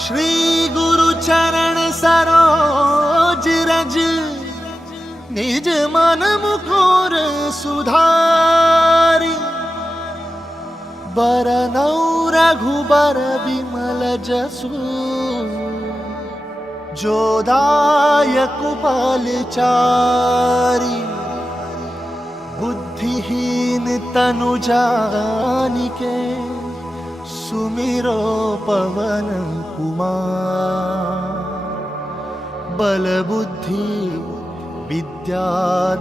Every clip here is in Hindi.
श्री गुरु चरण सरोज रज, निज मन मुकुर सुधारी। बरनौ रघुबर बिमल जसु, जो दायक फलचारी। बुद्धिहीन तनु जानिके, सुमिरो पवन कुमार। बल बुद्धि विद्या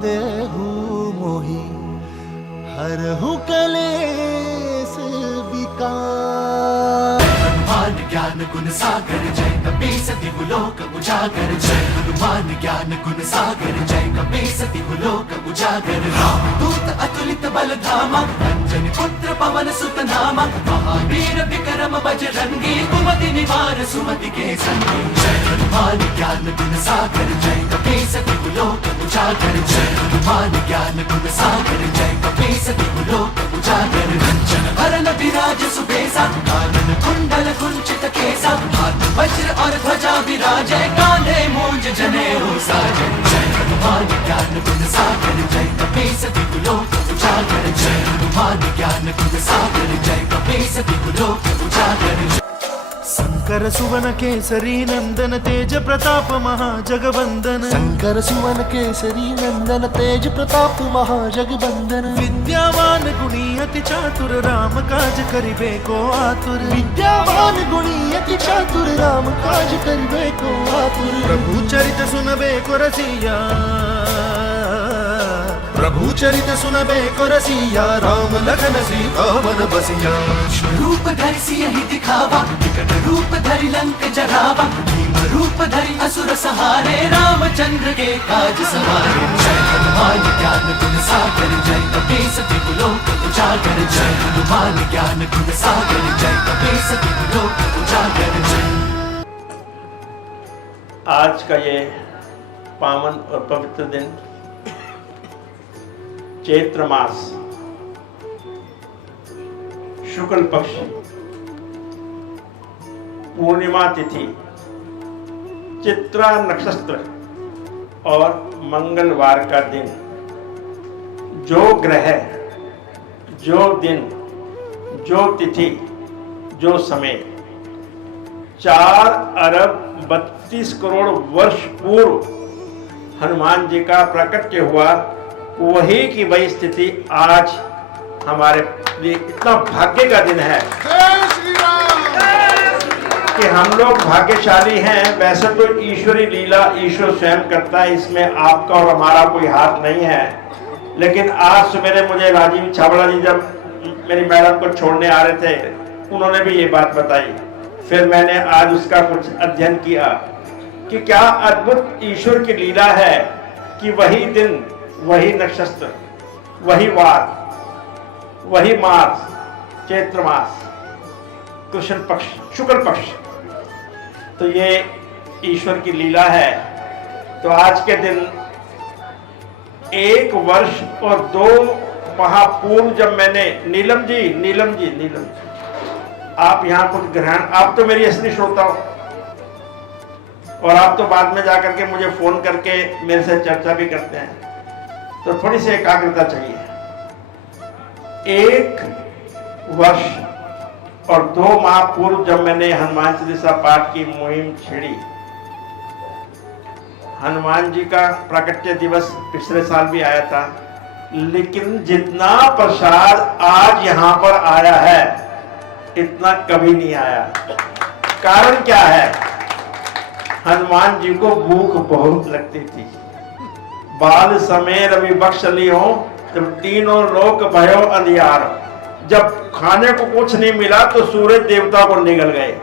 देहु मोहि, हरहु कलेस विकार। हनुमान ज्ञान गुण सागर जय कपीस तिहु लोक उजागर। जय हनुमान ज्ञान गुण सागर जय कपीस तिहु लोक उजागर। राम दूत अतुलित बल धामा, अंजनी पुत्र पवन सुत नामा। महावीर विक्रम बजरंगी, कुमति निवार सुमति के संगी। जय हनुमान ज्ञान गुण सागर जय कपीस तिहु लोक उजागर। जय हनुमान ज्ञान गुण सागर जय कपीस तिहु लोक उजागर। कंचन भरन विराज सुबेसा, कानन कुंडल कुंचित केसा। हाथ वज्र और ध्वजा विराजय, कांधे मूंज जनेऊ साजय। जय हनुमान ज्ञान गुण सागर जय कपीस तिहु लोक उजागर। जय हनुमान ज्ञान गुण सागर जय कपीस तिहु लोक उजागर। शंकर सुवन केसरी नंदन, तेज प्रताप महाजगवंदन। शंकर सुवन केसरी नंदन, तेज प्रताप महाजगवंदन। विद्यावान गुणी अति चातुर, राम काज करिबे को आतुर। विद्यावान गुणी अति चातुर, राम काज करिबे को आतुर। प्रभु चरित सुनबे को रसिया, प्रभु चरित सुनबे को रसिया। राम लखन सीता वन बसिया। रूप धरि सियहि दिखावा, विकट रूप धरि लंक जरावा। भीम रूप धरि असुर सहारे, रामचंद्र के काज सवारे। जय हनुमान ज्ञान गुण सागर जय कपीस तिहु लोक उजागर। जय हनुमान ज्ञान गुण सागर जय कपीस तिहु लोक उजागर। आज का ये पावन और पवित्र दिन चैत्र मास शुक्ल पक्ष पूर्णिमा तिथि, चित्रा नक्षत्र और मंगलवार का दिन। जो ग्रह, जो दिन, जो तिथि, जो समय 4,32,00,00,000 वर्ष पूर्व हनुमान जी का प्राकट्य हुआ, वही की वही स्थिति आज हमारे लिए इतना भाग्य का दिन है कि हम लोग भाग्यशाली हैं। वैसे तो ईश्वरी लीला ईश्वर स्वयं करता है, इसमें आपका और हमारा कोई हाथ नहीं है। लेकिन आज सवेरे मुझे राजीव छाबड़ा जी जब मेरी मैडम को छोड़ने आ रहे थे, उन्होंने भी ये बात बताई। फिर मैंने आज उसका कुछ अध्ययन किया कि क्या अद्भुत ईश्वर की लीला है कि वही दिन, वही नक्षत्र, वही वार, वही मास, चैत्र मास, कृष्ण पक्ष, शुक्ल पक्ष, तो ये ईश्वर की लीला है। तो आज के दिन 1 वर्ष और 2 माह पूर्व जब मैंने नीलम जी, आप यहाँ कुछ ग्रहण, आप तो मेरी असली श्रोता हो और आप तो बाद में जाकर के मुझे फोन करके मेरे से चर्चा भी करते हैं, तो थोड़ी सी एकाग्रता चाहिए। 1 वर्ष और 2 माह पूर्व जब मैंने हनुमान चालीसा पाठ की मुहिम छेड़ी, हनुमान जी का प्राकट्य दिवस पिछले साल भी आया था, लेकिन जितना प्रसाद आज यहाँ पर आया है इतना कभी नहीं आया। कारण क्या है? हनुमान जी को भूख बहुत लगती थी। बाल समय रवि बख्श लियो, जब तीनों लोक भयो अंधियार। जब खाने को कुछ नहीं मिला तो सूरज देवता को निगल गए।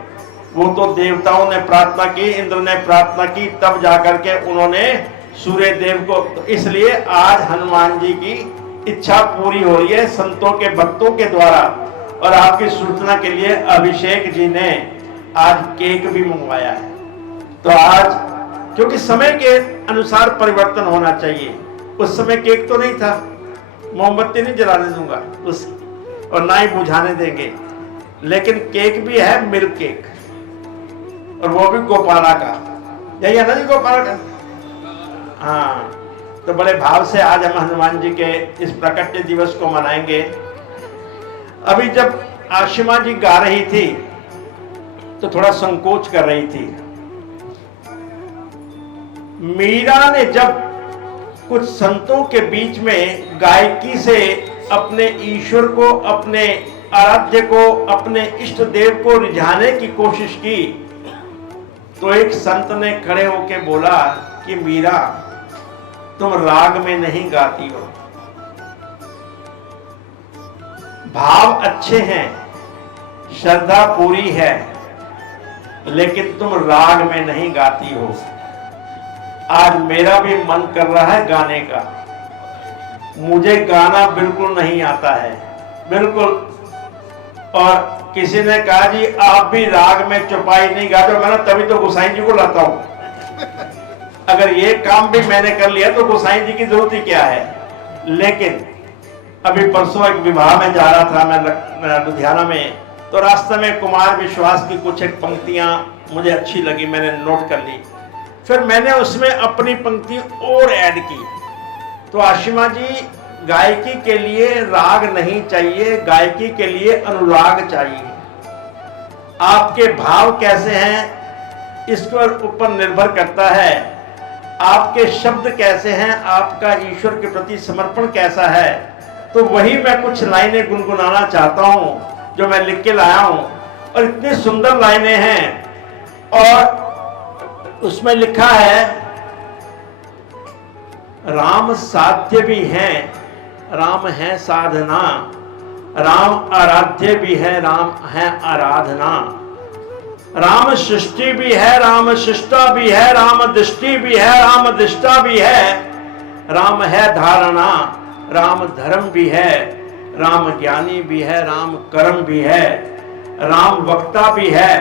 वो तो देवताओं ने प्रार्थना की, इंद्र ने प्रार्थना की, तब जाकर के उन्होंने सूर्य देव को। तो इसलिए आज हनुमान जी की इच्छा पूरी हो रही है संतों के भक्तों के द्वारा। और आपकी सूचना के लिए अभिषेक जी ने आज केक भी मंगवाया है। तो आज क्योंकि समय के अनुसार परिवर्तन होना चाहिए, उस समय केक तो नहीं था, मोमबत्ती नहीं जलाने दूंगा उस और ना ही बुझाने देंगे, लेकिन केक भी है, मिल्क केक। और वो भी गोपाला का। यही है ना जी, गोपाला का। हाँ, तो बड़े भाव से आज हम हनुमान जी के इस प्रकट दिवस को मनाएंगे। अभी जब आशिमा जी गा रही थी तो थोड़ा संकोच कर रही थी। मीरा ने जब कुछ संतों के बीच में गायकी से अपने ईश्वर को, अपने आराध्य को, अपने इष्ट देव को रिझाने की कोशिश की, तो एक संत ने खड़े होकर बोला कि मीरा, तुम राग में नहीं गाती हो। भाव अच्छे हैं, श्रद्धा पूरी है, लेकिन तुम राग में नहीं गाती हो। आज मेरा भी मन कर रहा है गाने का, मुझे गाना बिल्कुल नहीं आता है, बिल्कुल। और किसी ने कहा जी आप भी राग में चौपाई नहीं गाते हो। मैंने तभी तो गोसाई जी को लाता हूं। अगर ये काम भी मैंने कर लिया तो गोसाई जी की जरूरत ही क्या है। लेकिन अभी परसों एक विवाह में जा रहा था मैं लुधियाना में, तो रास्ते में कुमार विश्वास की कुछ एक पंक्तियां मुझे अच्छी लगी, मैंने नोट कर ली। फिर मैंने उसमें अपनी पंक्ति और ऐड की। तो आशिमा जी, गायकी के लिए राग नहीं चाहिए, गायकी के लिए अनुराग चाहिए। आपके भाव कैसे हैं इसके ऊपर निर्भर करता है, आपके शब्द कैसे हैं, आपका ईश्वर के प्रति समर्पण कैसा है। तो वही मैं कुछ लाइनें गुनगुनाना चाहता हूं जो मैं लिख के लाया हूं, और इतनी सुंदर लाइनें हैं। और उसमें लिखा है, राम साध्य भी है, राम है साधना, राम आराध्य भी है, राम है आराधना। राम सृष्टि भी है, राम शिष्टा भी है, राम दृष्टि भी है, राम दृष्टा भी है। राम है धारणा, राम धर्म भी है, राम ज्ञानी भी है, राम कर्म भी है। राम वक्ता भी है,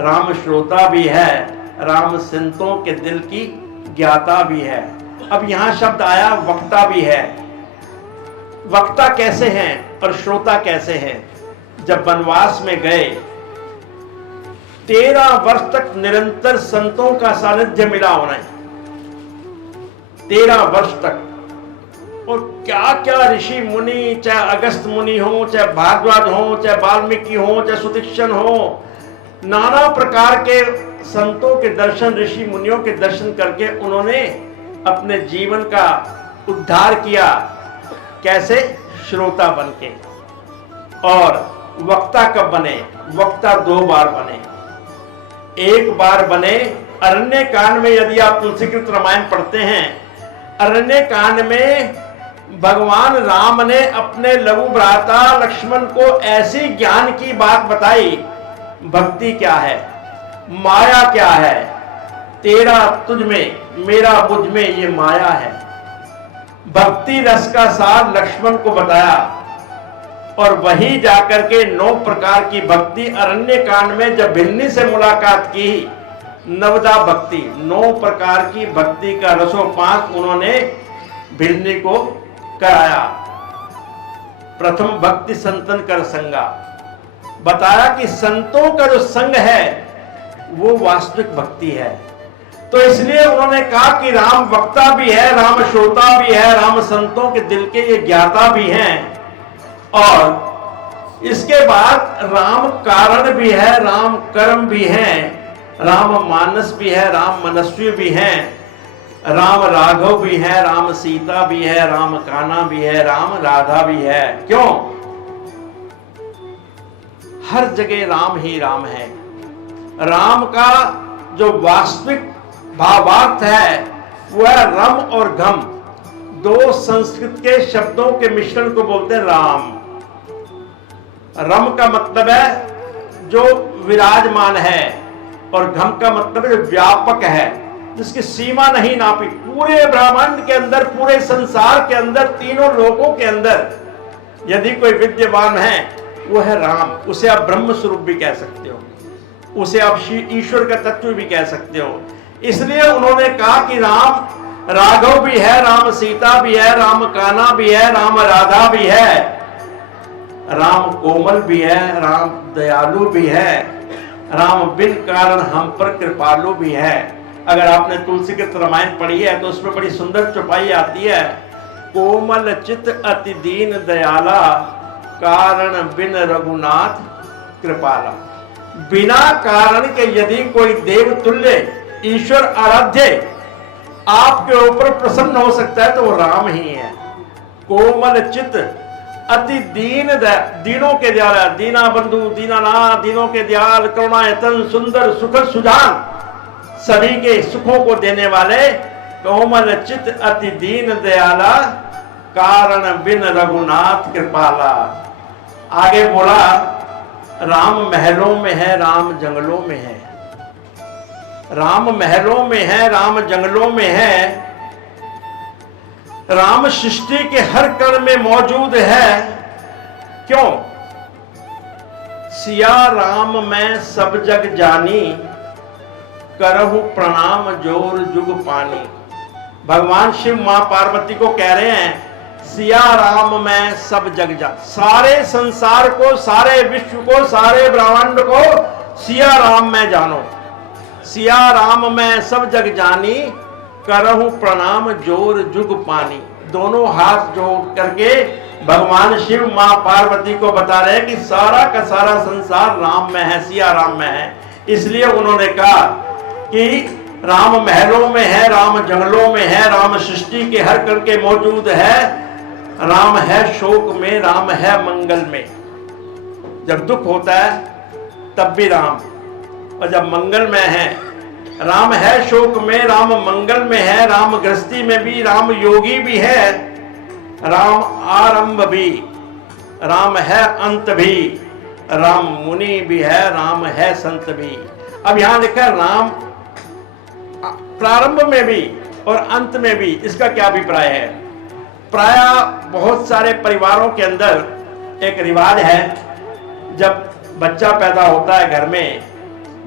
राम श्रोता भी है, राम संतों के दिल की ज्ञाता भी है। अब यहां शब्द आया वक्ता भी है। वक्ता कैसे हैं और श्रोता कैसे हैं? जब वनवास में गए 13 वर्ष तक निरंतर संतों का सानिध्य मिला उन्हें, 13 वर्ष तक। और क्या क्या ऋषि मुनि, चाहे अगस्त मुनि हो, चाहे भारद्वाज हो, चाहे वाल्मीकि हो, चाहे सुदीक्षण हो, नाना प्रकार के संतों के दर्शन, ऋषि मुनियों के दर्शन करके उन्होंने अपने जीवन का उद्धार किया। कैसे? श्रोता बनके। और वक्ता कब बने? वक्ता 2 बार बने। एक बार बने अरण्य कांड में। यदि आप तुलसीकृत रामायण पढ़ते हैं, अरण्य कांड में भगवान राम ने अपने लघु भ्राता लक्ष्मण को ऐसी ज्ञान की बात बताई, भक्ति क्या है, माया क्या है, तेरा तुझ में मेरा बुझ में ये माया है। भक्ति रस का सार लक्ष्मण को बताया, और वही जाकर के 9 प्रकार की भक्ति अरण्य कांड में जब भिन्नी से मुलाकात की, नवदा भक्ति, 9 प्रकार की भक्ति का रसोपान उन्होंने भिन्नी को कराया। प्रथम भक्ति संतन कर संगा, बताया कि संतों का जो संग है वो वास्तविक भक्ति है। तो इसलिए उन्होंने कहा कि राम वक्ता भी है, राम श्रोता भी है, राम संतों के दिल के ये ज्ञाता भी हैं। और इसके बाद राम कारण भी है, राम कर्म भी है, राम मानस भी है, राम मनस्वी भी हैं, राम राघव भी है, राम सीता भी है, राम कान्हा भी है, राम राधा भी है। क्यों? हर जगह राम ही राम है। राम का जो वास्तविक भावार्थ है वो है रम और घम, 2 संस्कृत के शब्दों के मिश्रण को बोलते हैं राम। रम का मतलब है जो विराजमान है, और घम का मतलब है जो व्यापक है, जिसकी सीमा नहीं नापी। पूरे ब्रह्मांड के अंदर, पूरे संसार के अंदर, तीनों लोकों के अंदर यदि कोई विद्यमान है वो है राम। उसे आप ब्रह्म स्वरूप भी कह सकते हो, उसे आप ईश्वर का तत्व भी कह सकते हो। इसलिए उन्होंने कहा कि राम राघव भी है, राम सीता भी है, राम कान्हा भी है, राम राधा भी है, राम कोमल भी है, राम दयालु भी है, राम बिन कारण हम पर कृपालु भी है। अगर आपने तुलसीकृत रामायण पढ़ी है तो उसमें बड़ी सुंदर चौपाई आती है, कोमल चित अति दीन दयाला, कारण बिन रघुनाथ कृपाला। बिना कारण के यदि कोई देव तुल्य ईश्वर आराध्य आपके ऊपर प्रसन्न हो सकता है तो वो राम ही है। कोमल चित अति दीन दीनों के दयाल, दीना बंधु दीनानाथ, दीनों के दयाल, करुणायतन, सुंदर सुखद सुजान, सभी के सुखों को देने वाले, कोमल चित अति दीन दयाला, कारण बिन रघुनाथ कृपाला। आगे बोला, राम महलों में है, राम जंगलों में है। राम महलों में है, राम जंगलों में है। राम सृष्टि के हर कण में मौजूद है। क्यों? सिया राम मैं सब जग जानी, करहु प्रणाम जोर जुग पानी। भगवान शिव मां पार्वती को कह रहे हैं, सिया राम मैं सब जग जान, सारे संसार को, सारे विश्व को, सारे ब्रह्मांड को सिया राम मैं जानो। सिया राम मैं सब जग जानी, करहु प्रणाम जोर जुग पानी। दोनों हाथ जोड़ करके भगवान शिव मां पार्वती को बता रहे हैं कि सारा का सारा संसार राम में है, सिया राम में है। इसलिए उन्होंने कहा कि राम महलों में है, राम जंगलों में है, राम सृष्टि के हर कण के मौजूद है। राम है शोक में, राम है मंगल में। जब दुख होता है तब भी राम, और जब मंगल में है, राम है शोक में, राम मंगल में है, राम गृहस्थी में भी, राम योगी भी है, राम आरंभ भी, राम है अंत भी, राम मुनि भी है, राम है संत भी। अब यहां लिखा राम प्रारंभ में भी और अंत में भी, इसका क्या अभिप्राय है? प्राय बहुत सारे परिवारों के अंदर एक रिवाज है, जब बच्चा पैदा होता है घर में,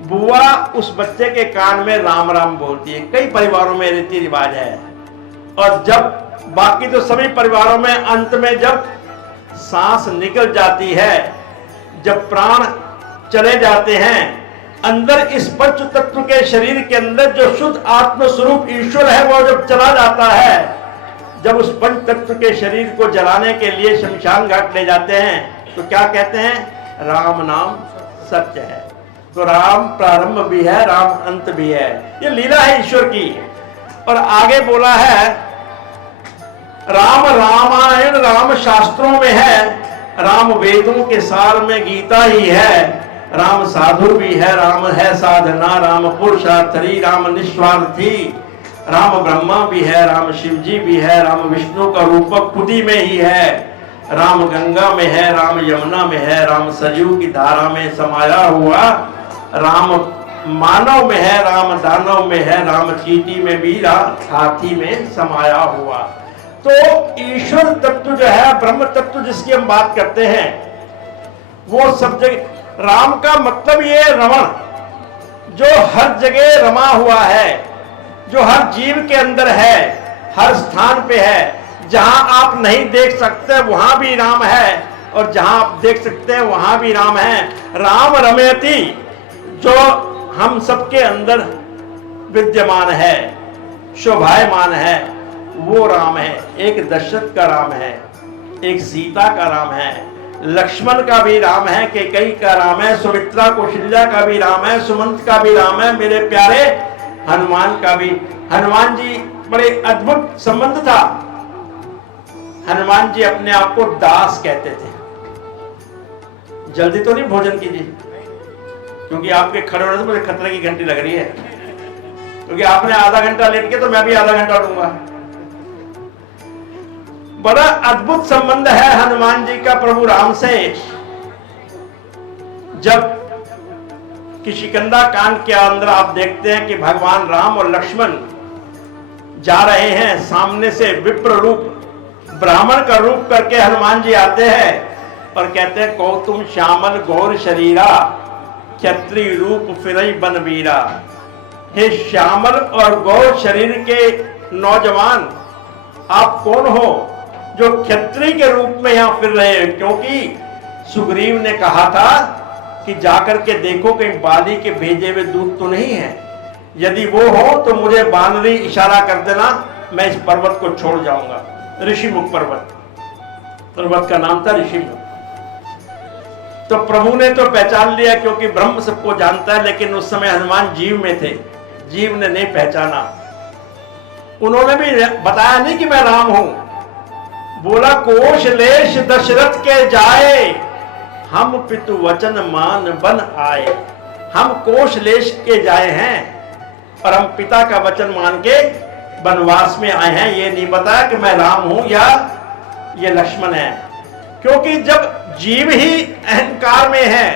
बुआ उस बच्चे के कान में राम राम बोलती है। कई परिवारों में रीति रिवाज है। और जब बाकी तो सभी परिवारों में अंत में जब सांस निकल जाती है, जब प्राण चले जाते हैं, अंदर इस पंच तत्व के शरीर के अंदर जो शुद्ध आत्म स्वरूप ईश्वर है, वो जब चला जाता है, जब उस पंच तत्व के शरीर को जलाने के लिए शमशान घाट ले जाते हैं, तो क्या कहते हैं? राम नाम सत्य है। तो राम प्रारंभ भी है, राम अंत भी है। ये लीला है ईश्वर की। और आगे बोला है, राम रामायण राम शास्त्रों में है, राम वेदों के सार में गीता ही है, राम साधु भी है, राम है साधना, राम पुरुषार्थी, राम निस्वार्थी, राम ब्रह्मा भी है, राम शिव जी भी है, राम विष्णु का रूपक खुद ही में ही है, राम गंगा में है, राम यमुना में है, राम सरयू की धारा में समाया हुआ, राम मानव में है, राम दानव में है, राम चींटी में भी, राम हाथी में समाया हुआ। तो ईश्वर तत्व जो है, ब्रह्म तत्व जिसकी हम बात करते हैं, वो सब जगह राम का मतलब ये रमण, जो हर जगह रमा हुआ है, जो हर जीव के अंदर है, हर स्थान पे है। जहां आप नहीं देख सकते वहां भी राम है, और जहां आप देख सकते हैं वहां भी राम है। राम रमयति, जो हम सबके अंदर विद्यमान है, शोभायमान है, वो राम है। एक दशरथ का राम है, एक सीता का राम है, लक्ष्मण का भी राम है, कैकेयी का राम है, सुमित्रा कौशल्या का भी राम है, सुमंत का भी राम है, मेरे प्यारे हनुमान का भी। हनुमान जी बड़े अद्भुत संबंध था। हनुमान जी अपने आप को दास कहते थे। जल्दी तो नहीं भोजन कीजिए, क्योंकि आपके खड़े होने से मुझे खतरे की घंटी लग रही है, क्योंकि आपने आधा घंटा लेट के तो मैं भी आधा घंटा लूंगा। बड़ा अद्भुत संबंध है हनुमान जी का प्रभु राम से। जब किशिकंधा कांड के अंदर आप देखते हैं कि भगवान राम और लक्ष्मण जा रहे हैं, सामने से विप्र रूप, ब्राह्मण का रूप करके हनुमान जी आते हैं और कहते हैं, को तुम श्यामल गौर शरीरा, क्षत्रिय रूप फिरई बनवीरा। हे श्यामल और गौर शरीर के नौजवान, आप कौन हो जो क्षत्रिय के रूप में यहां फिर रहे हैं? क्योंकि सुग्रीव ने कहा था कि जाकर के देखो कहीं बाली के भेजे हुए दूत तो नहीं है, यदि वो हो तो मुझे बानरी इशारा कर देना, मैं इस पर्वत को छोड़ जाऊंगा। ऋषिमुख पर्वत का नाम था ऋषिमुख। तो प्रभु ने तो पहचान लिया क्योंकि ब्रह्म सबको जानता है, लेकिन उस समय हनुमान जीव में थे, जीव ने नहीं पहचाना। उन्होंने भी बताया नहीं कि मैं राम हूं, बोला कोशलेश दशरथ के जाए, हम पितु वचन मान बन आए। हम कोशलेश के जाए हैं और हम पिता का वचन मान के वनवास में आए हैं। ये नहीं बताया कि मैं राम हूं या ये लक्ष्मण है, क्योंकि जब जीव ही अहंकार में है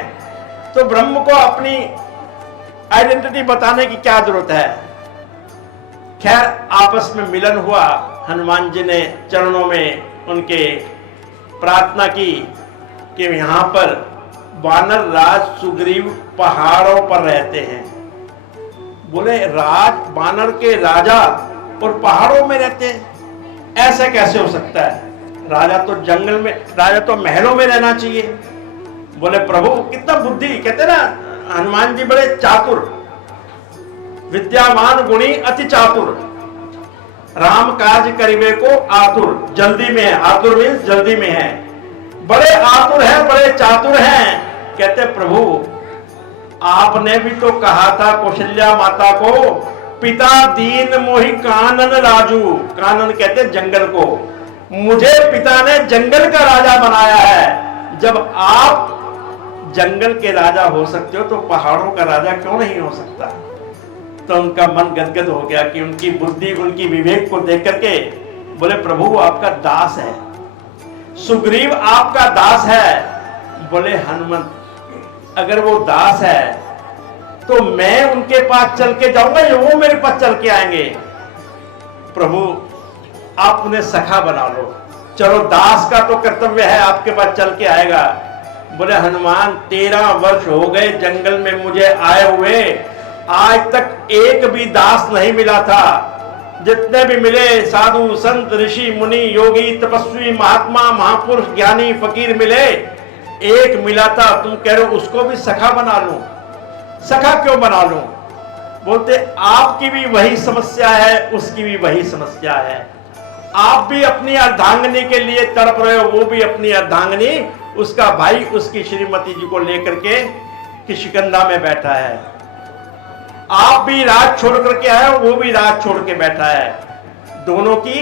तो ब्रह्म को अपनी आइडेंटिटी बताने की क्या जरूरत है। खैर आपस में मिलन हुआ, हनुमान जी ने चरणों में उनके प्रार्थना की कि यहाँ पर वानर राज सुग्रीव पहाड़ों पर रहते हैं। बोले राज वानर के राजा और पहाड़ों में रहते हैं, ऐसा कैसे हो सकता है? राजा तो जंगल में, राजा तो महलों में रहना चाहिए। बोले प्रभु कितना बुद्धि, कहते ना हनुमान जी बड़े चातुर, विद्यावान गुणी अति चातुर, राम काज करिबे को आतुर, जल्दी में है, आतुर मीन्स जल्दी में है, बड़े आतुर हैं, बड़े चातुर हैं। कहते प्रभु आपने भी तो कहा था कौशल्या माता को, पिता दीन मोहि कानन राजू, कानन कहते जंगल को, मुझे पिता ने जंगल का राजा बनाया है। जब आप जंगल के राजा हो सकते हो तो पहाड़ों का राजा क्यों नहीं हो सकता? तो उनका मन गदगद हो गया कि उनकी बुद्धि, उनकी विवेक को देख करके बोले प्रभु वो आपका दास है, सुग्रीव आपका दास है। बोले हनुमंत अगर वो दास है तो मैं उनके पास चल के जाऊंगा या वो मेरे पास चल के आएंगे? प्रभु आप उन्हें सखा बना लो, चलो दास का तो कर्तव्य है आपके पास चल के आएगा। बोले हनुमान 13 वर्ष हो गए जंगल में मुझे आए हुए, आज तक एक भी दास नहीं मिला था। जितने भी मिले साधु संत ऋषि मुनि योगी तपस्वी महात्मा महापुरुष ज्ञानी फकीर मिले, एक मिला था। तुम कह रहे हो उसको भी सखा बना लूं? सखा क्यों बना लूं? बोलते आपकी भी वही समस्या है, उसकी भी वही समस्या है। आप भी अपनी अर्धांगिनी के लिए तड़प रहे हो, वो भी अपनी अर्धांगिनी, उसका भाई उसकी श्रीमती जी को लेकर के किष्किंधा में बैठा है। आप भी राज छोड़ करके आए हो, वो भी राज छोड़ के बैठा है, दोनों की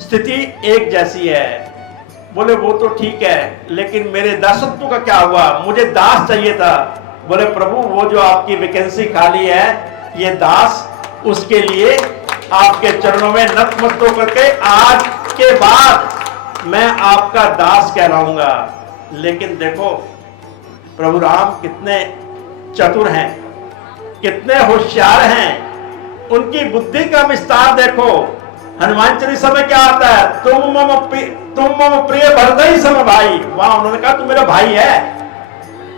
स्थिति एक जैसी है। बोले वो तो ठीक है, लेकिन मेरे दासत्व का क्या हुआ? मुझे दास चाहिए था। बोले प्रभु वो जो आपकी वैकेंसी खाली है, ये दास, उसके लिए आपके चरणों में नतमस्तक होकर के आज के बाद मैं आपका दास कहलाऊंगा। लेकिन देखो प्रभु राम कितने चतुर हैं, कितने होशियार हैं, उनकी बुद्धि का विस्तार देखो। हनुमान चालीसा में क्या आता है? तुम मम प्रिय भरतहि सम भाई। वहां उन्होंने कहा तू मेरा भाई है,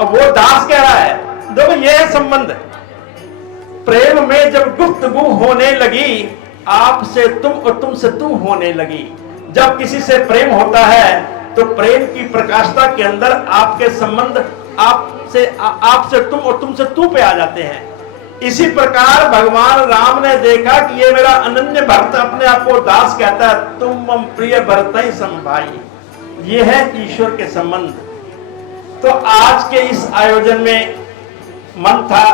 अब वो दास कह रहा है। देखो ये है संबंध। प्रेम में जब गुफ्तगू होने लगी, आपसे तुम और तुमसे तू होने लगी। जब किसी से प्रेम होता है तो प्रेम की प्रकाशता के अंदर आपके संबंध आपसे तुम और तुमसे तू पे आ जाते हैं। इसी प्रकार भगवान राम ने देखा कि ये मेरा अनन्य भक्त अपने आप को दास कहता है, तुम मम प्रिय भरतहि सम भाई। ये है ईश्वर के संबंध। तो आज के इस आयोजन में मन था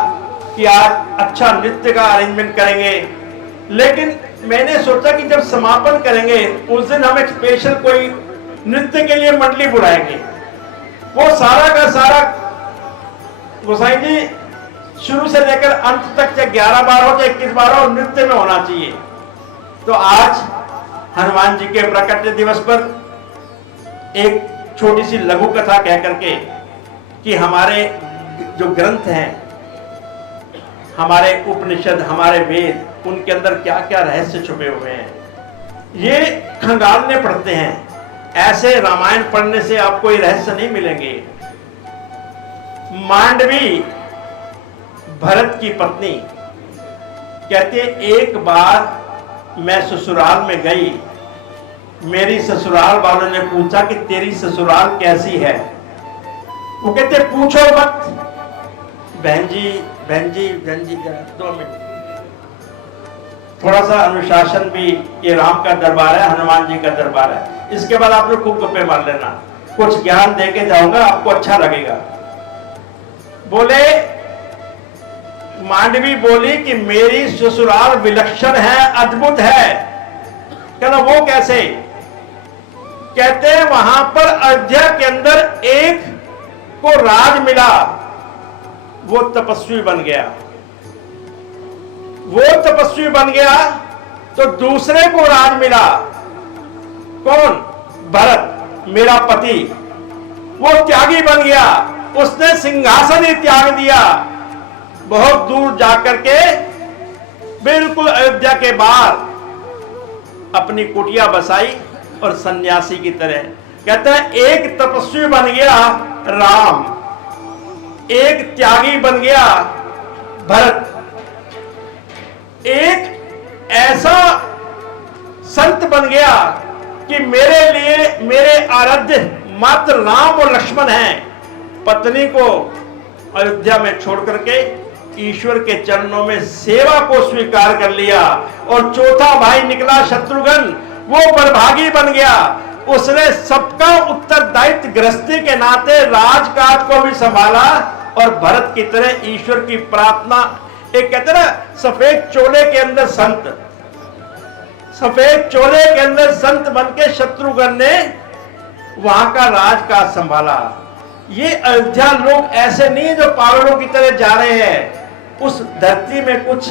कि आज अच्छा नृत्य का अरेंजमेंट करेंगे, लेकिन मैंने सोचा कि जब समापन करेंगे उस दिन हम एक स्पेशल कोई नृत्य के लिए मंडली बुलाएंगे। वो सारा का सारा गोसाई जी शुरू से लेकर अंत तक, चाहे 11 बार हो चाहे 21 बार हो, नृत्य में होना चाहिए। तो आज हनुमान जी के प्रकट दिवस पर एक छोटी सी लघु कथा कह करके कि हमारे जो ग्रंथ हैं, हमारे उपनिषद, हमारे वेद, उनके अंदर क्या क्या रहस्य छुपे हुए हैं, ये खंगालने पड़ते हैं। ऐसे रामायण पढ़ने से आपको ये रहस्य नहीं मिलेंगे। मांडवी भरत की पत्नी कहती है, एक बार मैं ससुराल में गई, मेरी ससुराल वालों ने पूछा कि तेरी ससुराल कैसी है? वो कहते पूछो मत, बहन जी जरा 2 मिनट, थोड़ा सा अनुशासन भी, ये राम का दरबार है, हनुमान जी का दरबार है। इसके बाद आप लोग खूब गप्पे मार लेना, कुछ ज्ञान दे के जाऊंगा, आपको अच्छा लगेगा। बोले, मांडवी बोली कि मेरी ससुराल विलक्षण है, अद्भुत है। कहना वो कैसे? कहते हैं वहां पर अयोध्या के अंदर एक को राज मिला, वो तपस्वी बन गया। वो तपस्वी बन गया तो दूसरे को राज मिला। कौन? भरत, मेरा पति। वो त्यागी बन गया, उसने सिंहासन ही त्याग दिया। बहुत दूर जाकर के बिल्कुल अयोध्या के बाहर अपनी कुटिया बसाई और सन्यासी की तरह। कहते हैं एक तपस्वी बन गया राम, एक त्यागी बन गया भरत, एक ऐसा संत बन गया कि मेरे लिए मेरे आराध्य मात्र राम और लक्ष्मण हैं। पत्नी को अयोध्या में छोड़ करके ईश्वर के चरणों में सेवा को स्वीकार कर लिया। और चौथा भाई निकला शत्रुघ्न, वो बड़भागी बन गया। उसने सबका उत्तरदायित्व गृहस्थी के नाते राजकाज को भी संभाला और भरत की तरह ईश्वर की प्रार्थना, एक कहते ना सफेद चोले के अंदर संत, सफेद चोले के अंदर संत बनके शत्रुघ्न ने वहां का राजकाज संभाला। ये अयोध्या लोग ऐसे नहीं है जो पागलों की तरह जा रहे हैं, उस धरती में कुछ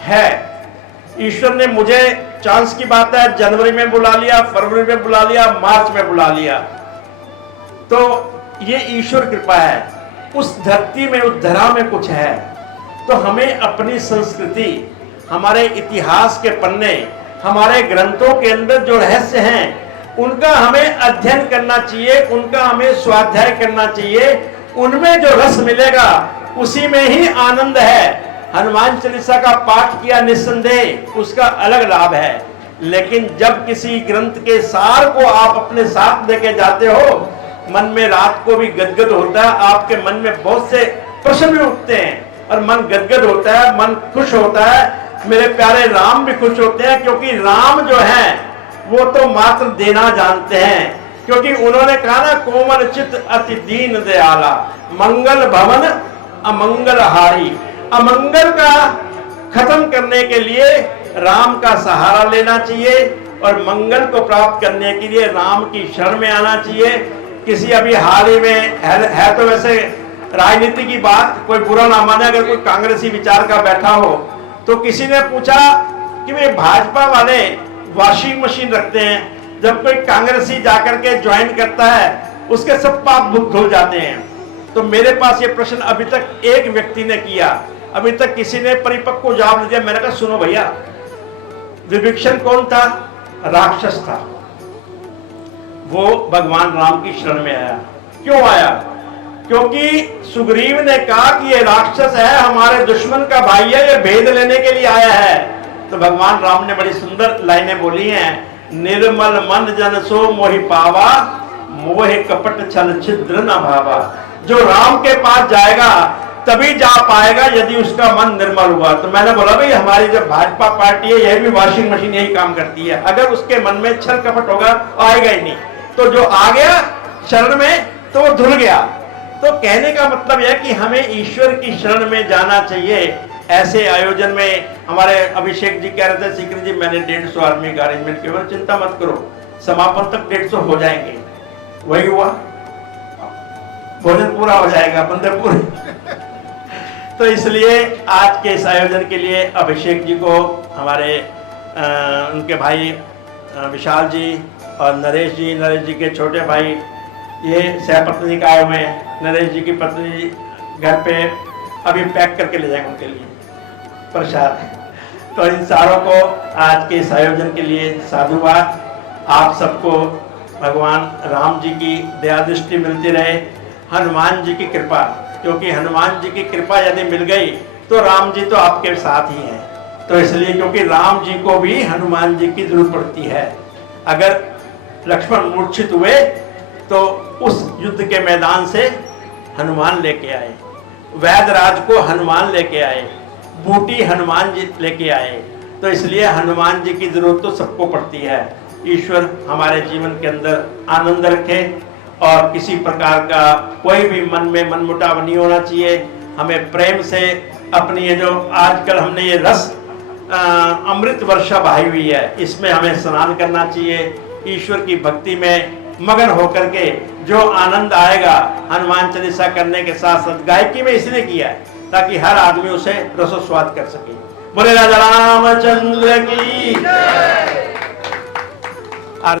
है। ईश्वर ने मुझे, चांस की बात है, जनवरी में बुला लिया, फरवरी में बुला लिया, मार्च में बुला लिया, तो ये ईश्वर कृपा है। उस धरती में, उस धरा में कुछ है। तो हमें अपनी संस्कृति, हमारे इतिहास के पन्ने, हमारे ग्रंथों के अंदर जो रहस्य हैं, उनका हमें अध्ययन करना चाहिए, उनका हमें स्वाध्याय करना चाहिए। उनमें जो रस मिलेगा उसी में ही आनंद है। हनुमान चालीसा का पाठ किया निस्संदेह, उसका अलग लाभ है, लेकिन जब किसी ग्रंथ के सार को आप अपने साथ लेके जाते हो, मन में रात को भी गदगद होता है, आपके मन में बहुत से प्रश्न भी उठते हैं और मन गदगद होता है, मन खुश होता है। मेरे प्यारे राम भी खुश होते हैं, क्योंकि राम जो है वो तो मात्र देना जानते हैं। क्योंकि उन्होंने कहा ना, कोमल चित अति दीन दयाला, मंगल भवन अमंगल हारी। अमंगल का खत्म करने के लिए राम का सहारा लेना चाहिए और मंगल को प्राप्त करने के लिए राम की शरण में आना चाहिए। किसी अभी हाल ही में है तो वैसे राजनीति की बात, कोई बुरा ना माने अगर कोई कांग्रेसी विचार का बैठा हो, तो किसी ने पूछा कि वे भाजपा वाले वॉशिंग मशीन रखते हैं, जब कोई कांग्रेसी जाकर के ज्वाइन करता है उसके सब पाप धुल जाते हैं। तो मेरे पास ये प्रश्न अभी तक एक व्यक्ति ने किया, अभी तक किसी ने परिपक्व जवाब नहीं दिया। मैंने कहा सुनो भैया, विभीषण कौन था? राक्षस था। वो भगवान राम की शरण में आया। क्यों आया? क्योंकि सुग्रीव ने कहा कि ये राक्षस है, हमारे दुश्मन का भाई है, ये भेद लेने के लिए आया है। तो भगवान राम ने बड़ी सुंदर लाइनें बोली हैं, निर्मल मन जन सो मोहि पावा, मोह कपट छल छिद्र न भावा। जो राम के पास जाएगा तभी जा पाएगा यदि उसका मन निर्मल हुआ। तो मैंने बोला भाई, हमारी जो भाजपा पार्टी है यह भी वॉशिंग मशीन यही काम करती है, अगर उसके मन में छल कपट होगा आएगा ही नहीं। तो जो आ गया शरण में तो वो धुल गया। तो कहने का मतलब यह कि हमें ईश्वर की शरण में जाना चाहिए। ऐसे आयोजन में हमारे अभिषेक जी कह रहे थे, सीकर जी मैंने 150 आदमी का अरेंजमेंट किया, चिंता मत करो, समापन तक 150 हो जाएंगे। वही हुआ, भोजन पूरा हो जाएगा, बंदे पूरे। तो इसलिए आज के इस आयोजन के लिए अभिषेक जी को, हमारे उनके भाई विशाल जी और नरेश जी के छोटे भाई, ये सहपत्नी का आए हुए हैं। नरेश जी की पत्नी घर पे अभी पैक करके ले जाएंगे उनके लिए प्रसाद। तो इन सारों को आज के इस आयोजन के लिए साधुवाद। आप सबको भगवान राम जी की दया दृष्टि मिलती रहे, हनुमान जी की कृपा, क्योंकि हनुमान जी की कृपा यदि मिल गई तो राम जी तो आपके साथ ही हैं। तो इसलिए क्योंकि राम जी को भी हनुमान जी की जरूरत पड़ती है। अगर लक्ष्मण मूर्छित हुए तो उस युद्ध के मैदान से हनुमान लेके आए। वैदराज को हनुमान लेके आए, बूटी हनुमान जी लेके आए। तो इसलिए हनुमान जी की जरूरत तो सबको पड़ती है। ईश्वर हमारे जीवन के अंदर आनंद रखे और किसी प्रकार का कोई भी मन में मनमुटाव नहीं होना चाहिए। हमें प्रेम से अपनी ये जो आजकल हमने ये रस अमृत वर्षा बहाई हुई है, इसमें हमें स्नान करना चाहिए। ईश्वर की भक्ति में मगन होकर के जो आनंद आएगा, हनुमान चालीसा करने के साथ साथ गायकी में इसलिए किया है ताकि हर आदमी उसे रसोस्वाद कर सके। बोले राजा रामचंद्र की जय।